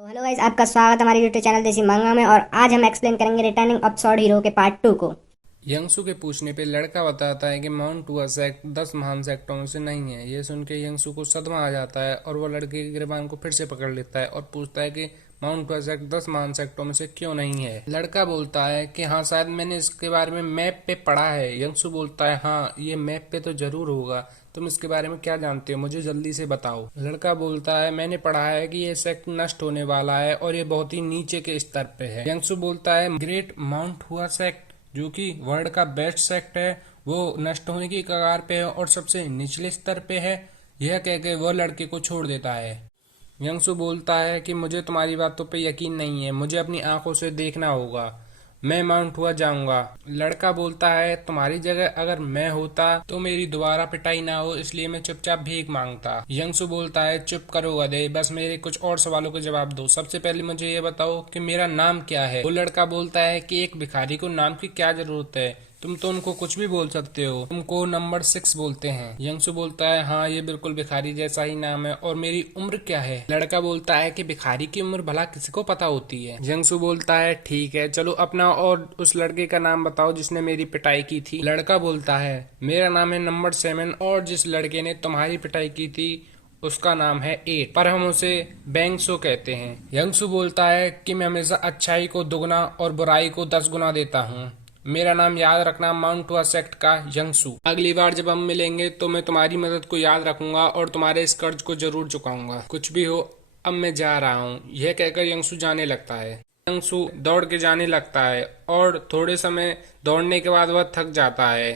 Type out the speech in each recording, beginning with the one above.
तो hello guys, आपका स्वागत है हमारे यूट्यूब चैनल देसी मंगा में। और आज हम एक्सप्लेन करेंगे रिटर्निंग ऑफ स्वॉर्ड हीरो के पार्ट 2 को। यंगसू के पूछने पे लड़का बताता है कि माउंट टूआ सेक्ट 10 महान सेक्टों में से नहीं है। ये सुन के यंगसू को सदमा आ जाता है और वो लड़के की गिरबान को फिर से पकड़ लेता है और पूछता है कि माउंट टूआ सेक्ट 10 महान सेक्टों में से क्यों नहीं है। लड़का बोलता है कि हाँ, शायद मैंने इसके बारे में मैप पे पढ़ा है। यंगसू बोलता है हाँ, ये मैप पे तो जरूर होगा। तुम इसके बारे में क्या जानते हो, मुझे जल्दी से बताओ। लड़का बोलता है मैंने पढ़ा है कि ये सेक्ट नष्ट होने वाला है और ये बहुत ही नीचे के स्तर पे है। यंगसू बोलता है ग्रेट माउंट हुआ सेक्ट, जो कि वर्ल्ड का बेस्ट सेक्ट है, वो नष्ट होने की कगार पे है और सबसे निचले स्तर पे है। यह कह के वो लड़के को छोड़ देता है। यंगसू बोलता है कि मुझे तुम्हारी बातों पे यकीन नहीं है, मुझे अपनी आंखों से देखना होगा। मैं माउंट हुआ जाऊंगा। लड़का बोलता है तुम्हारी जगह अगर मैं होता तो मेरी दोबारा पिटाई ना हो, इसलिए मैं चुपचाप भीख मांगता। यंगसू बोलता है चुप करो गधे, बस मेरे कुछ और सवालों के जवाब दो। सबसे पहले मुझे ये बताओ कि मेरा नाम क्या है। वो लड़का बोलता है कि एक भिखारी को नाम की क्या जरूरत है, तुम तो उनको कुछ भी बोल सकते हो, तुमको नंबर 6 बोलते हैं। यंगसू बोलता है हाँ, ये बिल्कुल भिखारी जैसा ही नाम है। और मेरी उम्र क्या है? लड़का बोलता है कि भिखारी की उम्र भला किसी को पता होती है। यंगसू बोलता है ठीक है, चलो अपना और उस लड़के का नाम बताओ जिसने मेरी पिटाई की थी। लड़का बोलता है मेरा नाम है नंबर 7 और जिस लड़के ने तुम्हारी पिटाई की थी उसका नाम है 8, पर हम उसे बैंगसो कहते हैं। यंगसू बोलता है कि मैं हमेशा अच्छाई को दुगना और बुराई को 10 गुना देता हूँ। मेरा नाम याद रखना, माउंट हुआ सेक्ट का यंगसू। अगली बार जब हम मिलेंगे तो मैं तुम्हारी मदद को याद रखूंगा और तुम्हारे इस कर्ज को जरूर चुकाऊंगा। कुछ भी हो, अब मैं जा रहा हूँ। यह कहकर यंगसू जाने लगता है। यंगसू दौड़ के जाने लगता है और थोड़े समय दौड़ने के बाद वह थक जाता है।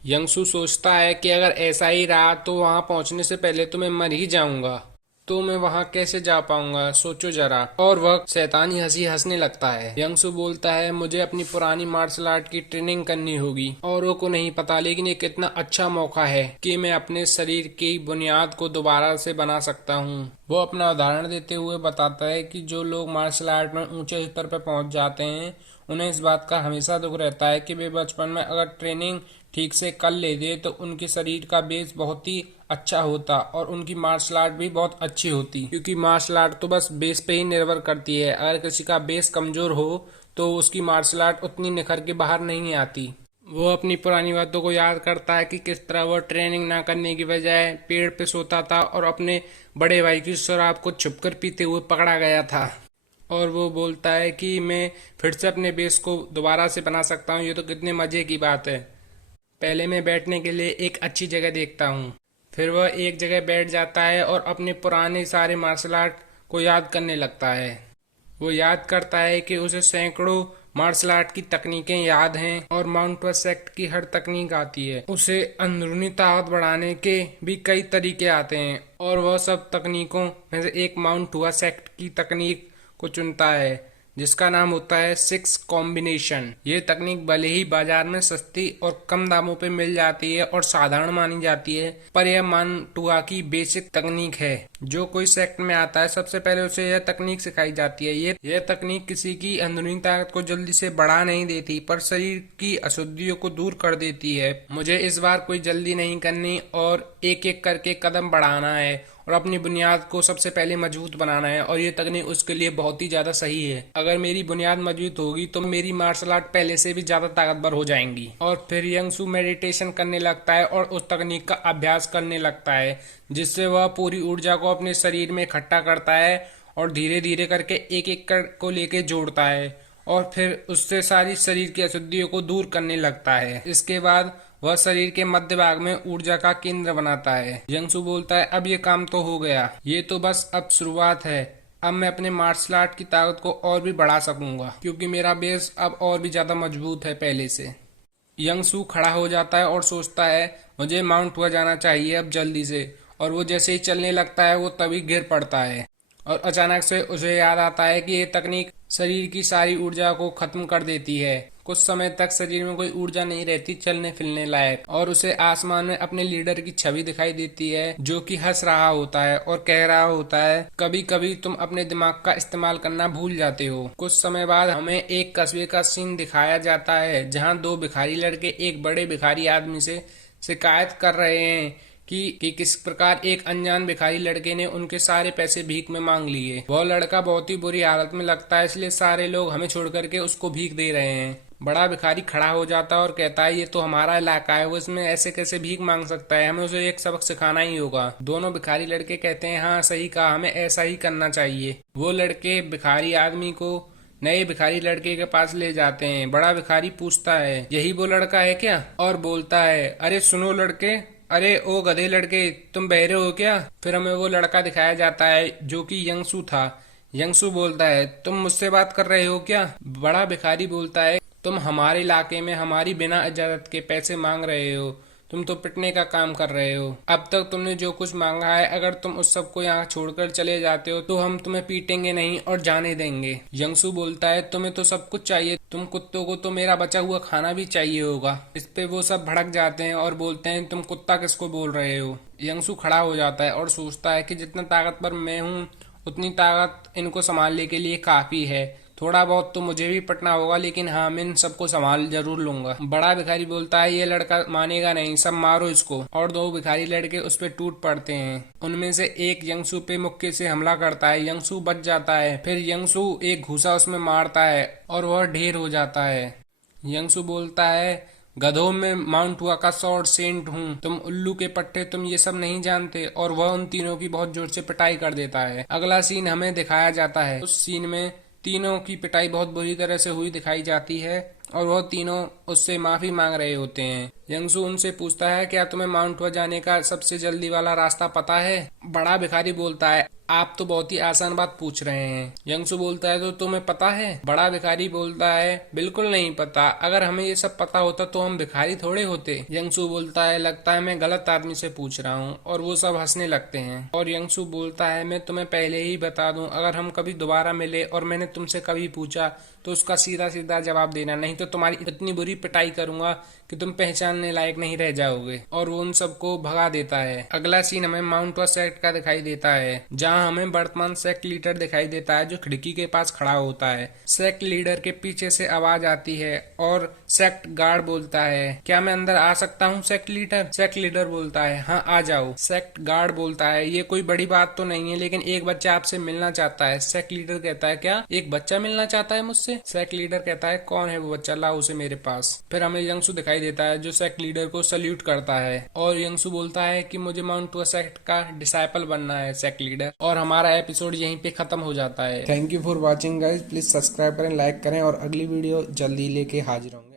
यंगसू सोचता है कि अगर ऐसा ही रहा तो वहां पहुंचने से पहले तो मैं मर ही जाऊंगा। तो मैं वहां कैसे जा पाऊंगा, सोचो जरा। और वह शैतानी हंसी हंसने लगता है। यंगसू बोलता है मुझे अपनी पुरानी मार्शल आर्ट की ट्रेनिंग करनी होगी। औरों को नहीं पता, लेकिन ये कितना अच्छा मौका है कि मैं अपने शरीर की बुनियाद को दोबारा से बना सकता हूँ। वो अपना उदाहरण देते हुए बताता है कि जो लोग मार्शल आर्ट में ऊंचे स्तर पर पहुंच जाते हैं उन्हें इस बात का हमेशा दुख रहता है कि वे बचपन में अगर ट्रेनिंग ठीक से कर लेते तो उनके शरीर का बेस बहुत ही अच्छा होता और उनकी मार्शल आर्ट भी बहुत अच्छी होती, क्योंकि मार्शल आर्ट तो बस बेस पे ही निर्भर करती है। अगर किसी का बेस कमजोर हो तो उसकी मार्शल आर्ट उतनी निखर के बाहर नहीं आती। वो अपनी पुरानी बातों को याद करता है कि किस तरह वो ट्रेनिंग ना करने की बजाय पेड़ पे सोता था और अपने बड़े भाई की शराब को छुपकर पीते हुए पकड़ा गया था। और वो बोलता है कि मैं फिर से अपने बेस को दोबारा से बना सकता हूँ। ये तो कितने मजे की बात है। पहले मैं बैठने के लिए एक अच्छी जगह देखता हूँ। फिर वह एक जगह बैठ जाता है और अपने पुराने सारे मार्शल आर्ट को याद करने लगता है। वो याद करता है कि उसे सैकड़ों मार्शल आर्ट की तकनीकें याद हैं और माउंट सेक्ट की हर तकनीक आती है। उसे अंदरूनी ताकत बढ़ाने के भी कई तरीके आते हैं और वह सब तकनीकों में से एक माउंट हुआ सेक्ट की तकनीक को चुनता है, जिसका नाम होता है 6 कॉम्बिनेशन। ये तकनीक भले ही बाजार में सस्ती और कम दामों पे मिल जाती है और साधारण मानी जाती है, पर यह माउंटुआ की बेसिक तकनीक है। जो कोई सेक्ट में आता है सबसे पहले उसे यह तकनीक सिखाई जाती है। यह तकनीक किसी की अंदरूनी ताकत को जल्दी से बढ़ा नहीं देती, पर शरीर की अशुद्धियों को दूर कर देती है। मुझे इस बार कोई जल्दी नहीं करनी और एक एक करके कदम बढ़ाना है और अपनी बुनियाद को सबसे पहले मजबूत बनाना है, और ये तकनीक उसके लिए बहुत ही ज्यादा सही है। अगर मेरी बुनियाद मजबूत होगी तो मेरी मार्शल आर्ट पहले से भी ज्यादा ताकतवर हो जाएंगी। और फिर यंगसू मेडिटेशन करने लगता है और उस तकनीक का अभ्यास करने लगता है, जिससे वह पूरी ऊर्जा को अपने शरीर में इकट्ठा करता है और धीरे धीरे करके एक एक को लेके जोड़ता है और फिर उससे सारी शरीर की अशुद्धियों को दूर करने लगता है। इसके बाद वह शरीर के मध्य भाग में ऊर्जा का केंद्र बनाता है। यंगसू बोलता है अब ये काम तो हो गया, ये तो बस अब शुरुआत है। अब मैं अपने मार्शल आर्ट की ताकत को और भी बढ़ा सकूंगा, क्योंकि मेरा बेस अब और भी ज्यादा मजबूत है पहले से। यंगसू खड़ा हो जाता है और सोचता है मुझे माउंट हुआ जाना चाहिए अब जल्दी से। और वो जैसे ही चलने लगता है वो तभी गिर पड़ता है और अचानक से उसे याद आता है कि ये तकनीक शरीर की सारी ऊर्जा को खत्म कर देती है। कुछ समय तक शरीर में कोई ऊर्जा नहीं रहती चलने फिरने लायक, और उसे आसमान में अपने लीडर की छवि दिखाई देती है, जो कि हंस रहा होता है और कह रहा होता है कभी कभी तुम अपने दिमाग का इस्तेमाल करना भूल जाते हो। कुछ समय बाद हमें एक कस्बे का सीन दिखाया जाता है, जहाँ 2 भिखारी लड़के एक बड़े भिखारी आदमी से शिकायत कर रहे हैं कि किस प्रकार एक अनजान भिखारी लड़के ने उनके सारे पैसे भीख में मांग लिए। वह लड़का बहुत ही बुरी हालत में लगता है, इसलिए सारे लोग हमें छोड़ करके उसको भीख दे रहे हैं। बड़ा भिखारी खड़ा हो जाता है और कहता है ये तो हमारा इलाका है, वो इसमें ऐसे कैसे भीख मांग सकता है, हमें उसे एक सबक सिखाना ही होगा। दोनों भिखारी लड़के कहते हैं हाँ सही कहा, हमें ऐसा ही करना चाहिए। वो लड़के भिखारी आदमी को नए भिखारी लड़के के पास ले जाते हैं। बड़ा भिखारी पूछता है यही वो लड़का है क्या, और बोलता है अरे सुनो लड़के, अरे ओ गधे लड़के, तुम बहरे हो क्या। फिर हमें वो लड़का दिखाया जाता है जो कि यंगसू था। यंगसू बोलता है तुम मुझसे बात कर रहे हो क्या। बड़ा भिखारी बोलता है तुम हमारे इलाके में हमारी बिना इजाजत के पैसे मांग रहे हो, तुम तो पिटने का काम कर रहे हो। अब तक तुमने जो कुछ मांगा है, अगर तुम उस सब को यहाँ छोड़कर चले जाते हो तो हम तुम्हें पीटेंगे नहीं और जाने देंगे। यंगसू बोलता है तुम्हें तो सब कुछ चाहिए, तुम कुत्तों को तो मेरा बचा हुआ खाना भी चाहिए होगा। इस पे वो सब भड़क जाते हैं और बोलते हैं तुम कुत्ता किसको बोल रहे हो। यंगसू खड़ा हो जाता है और सोचता है कि जितना ताकतवर मैं हूँ उतनी ताकत इनको संभालने के लिए काफी है। थोड़ा बहुत तो मुझे भी पटना होगा, लेकिन हाँ मैं इन सबको संभाल जरूर लूंगा। बड़ा भिखारी बोलता है ये लड़का मानेगा नहीं, सब मारो इसको। और दो भिखारी लड़के उस पे टूट पड़ते हैं। उनमें से एक यंगसू पे मुक्के से हमला करता है, यंगसू बच जाता है। फिर यंगसू एक घूसा उसमें मारता है और वह ढेर हो जाता है। यंगसू बोलता है गधों में माउंट हुआ का सॉर्ड सेंट हूँ, तुम उल्लू के पट्टे, तुम ये सब नहीं जानते। और वह उन तीनों की बहुत जोर से पिटाई कर देता है। अगला सीन हमें दिखाया जाता है। उस सीन में तीनों की पिटाई बहुत बुरी तरह से हुई दिखाई जाती है और वह तीनों उससे माफी मांग रहे होते हैं। यंगसू उनसे पूछता है क्या तुम्हें माउंट हुआ जाने का सबसे जल्दी वाला रास्ता पता है। बड़ा भिखारी बोलता है आप तो बहुत ही आसान बात पूछ रहे हैं। यंगसू बोलता है तो तुम्हें पता है। बड़ा भिखारी बोलता है बिल्कुल नहीं पता, अगर हमें ये सब पता होता तो हम भिखारी थोड़े होते। यंगसू बोलता है लगता है मैं गलत आदमी से पूछ रहा हूँ, और वो सब हंसने लगते हैं। और यंगसू बोलता है मैं तुम्हें पहले ही बता दूं, अगर हम कभी दोबारा मिले और मैंने तुमसे कभी पूछा तो उसका सीधा सीधा जवाब देना, नहीं तो तुम्हारी इतनी बुरी पिटाई करूंगा कि तुम पहचानने लायक नहीं रह जाओगे। और वो उन सबको भगा देता है। अगला सीन हमें माउंट हुआ सेक्ट का दिखाई देता है, जहां हमें वर्तमान सेक्ट लीडर दिखाई देता है जो खिड़की के पास खड़ा होता है। सेक्ट लीडर के पीछे से आवाज आती है और सेक्ट गार्ड बोलता है क्या मैं अंदर आ सकता हूँ सेक्ट लीडर। सेक्ट लीडर बोलता है हाँ आ जाओ। सेक्ट गार्ड बोलता है ये कोई बड़ी बात तो नहीं है, लेकिन एक बच्चा आपसे मिलना चाहता है। सेक्ट लीडर कहता है क्या एक बच्चा मिलना चाहता है मुझसे। सेक्ट लीडर कहता है कौन है वो बच्चा, लाओ उसे मेरे पास। फिर हमें यंगसू दिखाई देता है जो सेक्ट लीडर को सल्यूट करता है, और यंगसू बोलता है कि मुझे माउंट हुआ सेक्ट का डिसाइपल बनना है सेक्ट लीडर। और हमारा एपिसोड यहीं पे खत्म हो जाता है। Thank you for watching guys, please subscribe करें, लाइक करें, और अगली वीडियो जल्दी लेके हाजिर हूँ।